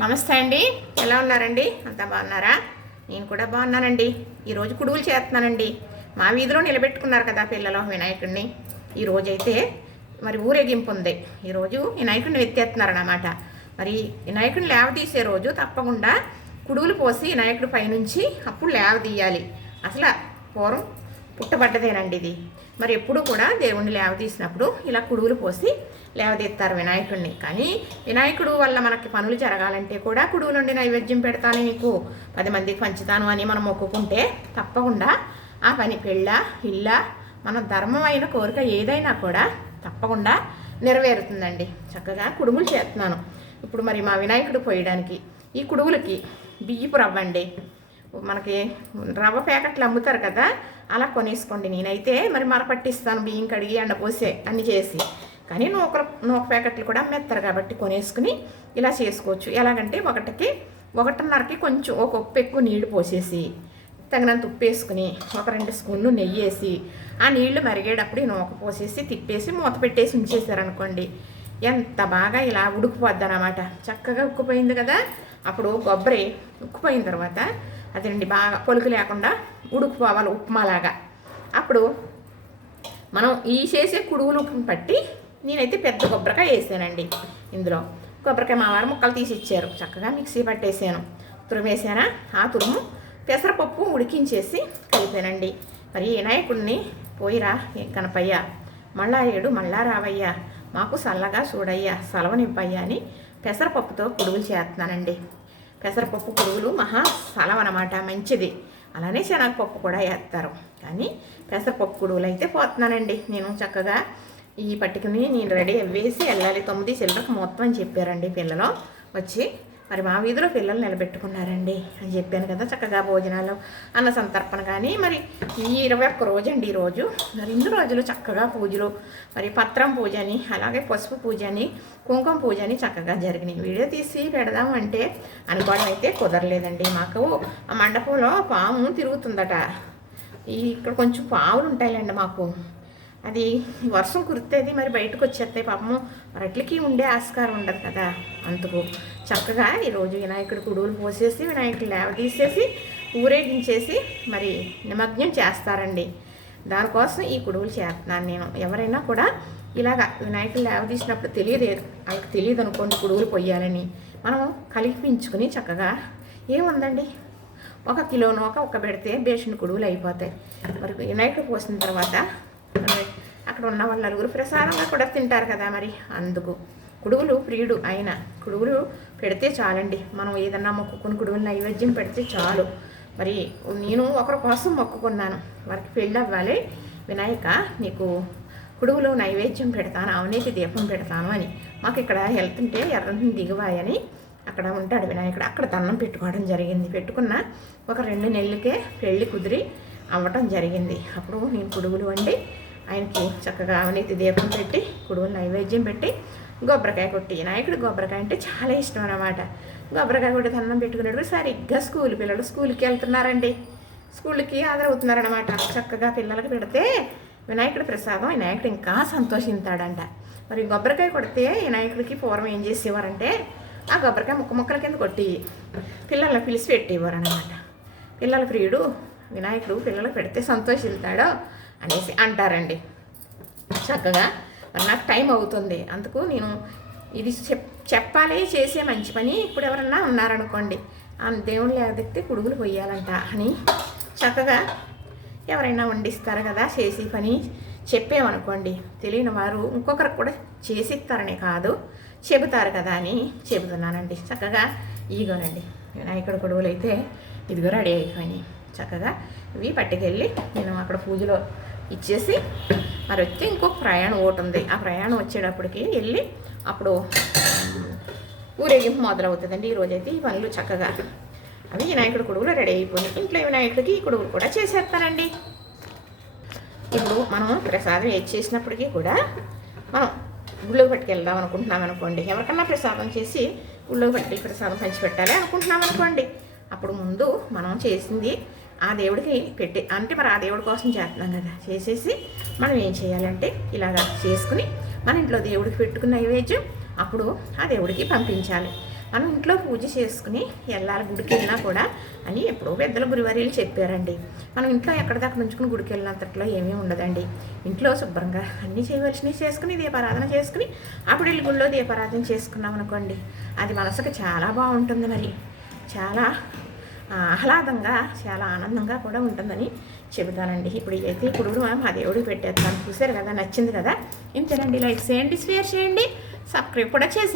నమస్తే అండి. ఎలా ఉన్నారండి? అంతా బాగున్నారా? నేను కూడా బాగున్నానండి. ఈరోజు కుడువులు చేస్తున్నానండి. మా వీధిలో నిలబెట్టుకున్నారు కదా పిల్లలు వినాయకుడిని. ఈరోజైతే మరి ఊరేగింపు ఉంది. ఈరోజు వినాయకుడిని ఎత్తేస్తున్నారన్నమాట. మరి వినాయకుడిని లేవతీసే రోజు తప్పకుండా కుడువులు పోసి వినాయకుడి పైనుంచి అప్పుడు లేవతీయాలి. అసలు పూర్వం పుట్టబడ్డదేనండి ఇది. మరి ఎప్పుడు కూడా దేవుణ్ణి లేవతీసినప్పుడు ఇలా కుడువులు పోసి లేవదీస్తారు వినాయకుడిని. కానీ వినాయకుడు వల్ల మనకి పనులు జరగాలంటే కూడా కుడువు నుండి నైవేద్యం పెడతాను, నీకు 10 మందికి పంచుతాను అని మనం మొక్కుకుంటే తప్పకుండా ఆ పని పెళ్ళ ఇళ్ళ మన ధర్మమైన కోరిక ఏదైనా కూడా తప్పకుండా నెరవేరుతుందండి. చక్కగా కుడుములు చేస్తున్నాను ఇప్పుడు. మరి మా వినాయకుడు పోయడానికి ఈ కుడువులకి బియ్యపు రవ్వండి, మనకి రవ్వ ప్యాకెట్లు అమ్ముతారు కదా, అలా కొనేసుకోండి. నేనైతే మరి మరపట్టిస్తాను, బియ్యం కడిగి ఎండపోసే అన్నీ చేసి. కానీ నూక ప్యాకెట్లు కూడా అమ్మేస్తారు కాబట్టి కొనేసుకుని ఇలా చేసుకోవచ్చు. ఎలాగంటే ఒకటికి 1.5కి కొంచెం ఒక ఉప్పు ఎక్కువ నీళ్లు పోసేసి తగినంత ఉప్పు వేసుకుని ఒక 2 స్పూన్లు నెయ్యి వేసి ఆ నీళ్లు మరిగేటప్పుడు ఈ నూక పోసేసి తిప్పేసి మూత పెట్టేసి ఉంచేసారనుకోండి, ఎంత బాగా ఇలా ఉడికిపోద్ది అన్నమాట. చక్కగా ఉక్కిపోయింది కదా. అప్పుడు కొబ్బరి ఉక్కిపోయిన తర్వాత అదేండి బాగా పొలుకు లేకుండా ఉడికిపోవాలి ఉప్మాలాగా. అప్పుడు మనం ఈ చేసే కుడువులు పట్టి నేనైతే పెద్ద కొబ్బరికాయ వేసానండి. ఇందులో కొబ్బరికాయ మా వారు ముక్కలు తీసి ఇచ్చారు. చక్కగా మిక్సీ పట్టేసాను, తురిమేసానా. ఆ తురుము పెసరపప్పు ఉడికించేసి కలిపానండి. మరి వినాయకుడిని పోయిరా కనపయ్యా, మళ్ళా ఏడు మళ్ళా రావయ్యా, మాకు చల్లగా చూడయ్యా, సెలవునివ్వయ్యా అని పెసరపప్పుతో కుడువులు చేస్తున్నానండి. పెసరపప్పు కుడువులు మహా సెలవనమాట, మంచిది. అలానే శనగపప్పు కూడా వేస్తారు. కానీ పెసరపప్పు కుడువులు అయితే పోతున్నానండి నేను. చక్కగా ఈ పట్టుకుని నేను రెడీ వేసి వెళ్ళాలి. 9 చిల్లరకు మొత్తం అని చెప్పారండి పిల్లలు వచ్చి. మరి మా వీధిలో పిల్లలు నిలబెట్టుకున్నారండి అని చెప్పాను కదా. చక్కగా భోజనాలు, అన్న సంతర్పణ. కానీ మరి ఈ 21 రోజు అండి ఈరోజు. మరి 2 రోజులు చక్కగా పూజలు, మరి పత్రం పూజ అని, అలాగే పసుపు పూజ అని, కుంకుమ పూజ అని చక్కగా జరిగినాయి. వీడియో తీసి పెడదాం అంటే అనుకోవడం అయితే కుదరలేదండి. మాకు ఆ మండపంలో పాము తిరుగుతుందట. ఇక్కడ కొంచెం పావులు ఉంటాయిలేండి మాకు. అది వర్షం కురితేది మరి బయటకు వచ్చేస్తాయి పాపము. రట్లకి ఉండే ఆస్కారం ఉండదు కదా. అందుకు చక్కగా ఈరోజు వినాయకుడు కుడువులు పోసేసి వినాయకుడు లేవతీసేసి ఊరేగించేసి మరి నిమగ్నం చేస్తారండి. దానికోసం ఈ కుడువులు చేస్తున్నాను నేను. ఎవరైనా కూడా ఇలాగా వినాయకుడు లేవతీసినప్పుడు వాళ్ళకి తెలియదు అనుకోండి కుడువులు పొయ్యాలని. మనం కలిపించుకుని చక్కగా ఏముందండి, 1 కిలో నూక పెడితే బేషన్ కుడువులు అయిపోతాయి. మరి వినాయకుడు పోసిన తర్వాత అక్కడ ఉన్న వాళ్ళు 9 ప్రసాదంగా కూడా తింటారు కదా. మరి అందుకు కుడువులు ప్రియుడు ఆయన కుడువులు పెడితే చాలండి. మనం ఏదన్నా మొక్కుకుని కుడువులు నైవేద్యం పెడితే చాలు. మరి నేను ఒకరి కోసం మొక్కుకున్నాను, వారికి పెళ్ళి అవ్వాలి, వినాయక నీకు కుడువులు నైవేద్యం పెడతాను, అవినీతి దీపం పెడతాను అని. మాకు ఇక్కడ వెళ్తుంటే ఎర్రని దిగువాయని అక్కడ ఉంటాడు వినాయకుడు. అక్కడ దండం పెట్టుకోవడం జరిగింది. పెట్టుకున్న ఒక 2 నెలలకే పెళ్ళి కుదిరి అవ్వటం జరిగింది. అప్పుడు నేను కుడువులు వండి ఆయనకి చక్కగా అవినీతి దీపం పెట్టి కుడువులు నైవేద్యం పెట్టి కొబ్బరికాయ కొట్టి, వినాయకుడు కొబ్బరికాయ అంటే చాలా ఇష్టం అన్నమాట. కొబ్బరికాయ కొట్టి దండం పెట్టుకునేటప్పుడు సరిగ్గా పిల్లలు స్కూల్కి వెళ్తున్నారండి. స్కూల్కి హాజరవుతున్నారనమాట. చక్కగా పిల్లలకి పెడితే వినాయకుడి ప్రసాదం వినాయకుడు ఇంకా సంతోషిస్తాడంట. మరి కొబ్బరికాయ కొడితే వినాయకుడికి పూర్వం ఏం చేసేవారంటే ఆ కొబ్బరికాయ ముక్కల కింద కొట్టి పిల్లల్ని పిలిచి పెట్టేవారు అనమాట. పిల్లల ప్రియుడు వినాయకుడు పిల్లలకు పెడితే సంతోషిస్తాడో అనేసి అంటారండి. చక్కగా మరి నాకు టైం అవుతుంది, అందుకు నేను ఇది చెప్పాలి, చేసే మంచి పని. ఇప్పుడు ఎవరన్నా ఉన్నారనుకోండి, ఆ దేవుళ్ళు ఎదిగితే కుడుగులు పొయ్యాలంట అని చక్కగా ఎవరైనా వండిస్తారు కదా. చేసి పని చెప్పేమనుకోండి, తెలియని వారు ఇంకొకరికి కూడా చేసిస్తారని కాదు, చెబుతారు కదా అని చెబుతున్నానండి. చక్కగా ఇదిగోనండి వినాయకుడు కుడుగులు అయితే ఇదిగో రెడీ అయిపోయినాయి. చక్కగా ఇవి పట్టుకెళ్ళి నేను అక్కడ పూజలో ఇచ్చేసి మరి వచ్చి ఇంకొక ప్రయాణం ఒకటి ఉంది. ఆ ప్రయాణం వచ్చేటప్పటికి వెళ్ళి అప్పుడు ఊరేగింపు మొదలవుతుందండి. ఈరోజైతే ఈ పనులు చక్కగా అవి వినాయకుడు కుడుగులు రెడీ అయిపోయినాయి. ఇంట్లో వినాయకుడికి ఈ కుడుగులు కూడా చేసేస్తానండి. ఇప్పుడు మనం ప్రసాదం ఏది చేసినప్పటికీ కూడా మనం గుళ్ళోకి పట్టుకెళ్దాం అనుకుంటున్నాం అనుకోండి, ఎవరికన్నా ప్రసాదం చేసి గుళ్ళోకి పట్టుకెళ్ళి ప్రసాదం పంచిపెట్టాలి అనుకుంటున్నాం అనుకోండి, అప్పుడు ముందు మనం చేసింది ఆ దేవుడికి పెట్టి, అంటే మరి ఆ దేవుడి కోసం చేస్తున్నాం కదా, చేసేసి మనం ఏం చేయాలంటే ఇలాగా చేసుకుని మన ఇంట్లో దేవుడికి పెట్టుకున్న నైవేద్యం అప్పుడు ఆ దేవుడికి పంపించాలి. మనం ఇంట్లో పూజ చేసుకుని వెళ్ళాలి గుడికి వెళ్ళినా కూడా అని ఎప్పుడో పెద్దల గురువారీలు చెప్పారండి. మనం ఇంట్లో ఎక్కడిదాకా నుంచుకుని గుడికి వెళ్ళినంతట్లో ఏమీ ఉండదండి. ఇంట్లో శుభ్రంగా అన్నీ చేయవలసినవి చేసుకుని దీపారాధన చేసుకుని అప్పుడు వెళ్ళి గుళ్ళో దీపారాధన చేసుకున్నాం అనుకోండి, అది మనసుకు చాలా బాగుంటుంది. మరి చాలా ఆహ్లాదంగా చాలా ఆనందంగా కూడా ఉంటుందని చెబుతానండి. ఇప్పుడు అయితే ఇప్పుడు మా దేవుడికి పెట్టేస్తాను. చూసారు కదా, నచ్చింది కదా. ఇంతేనండి. లైక్ చేయండి, షేర్ చేయండి, సబ్స్క్రైబ్ కూడా చేసి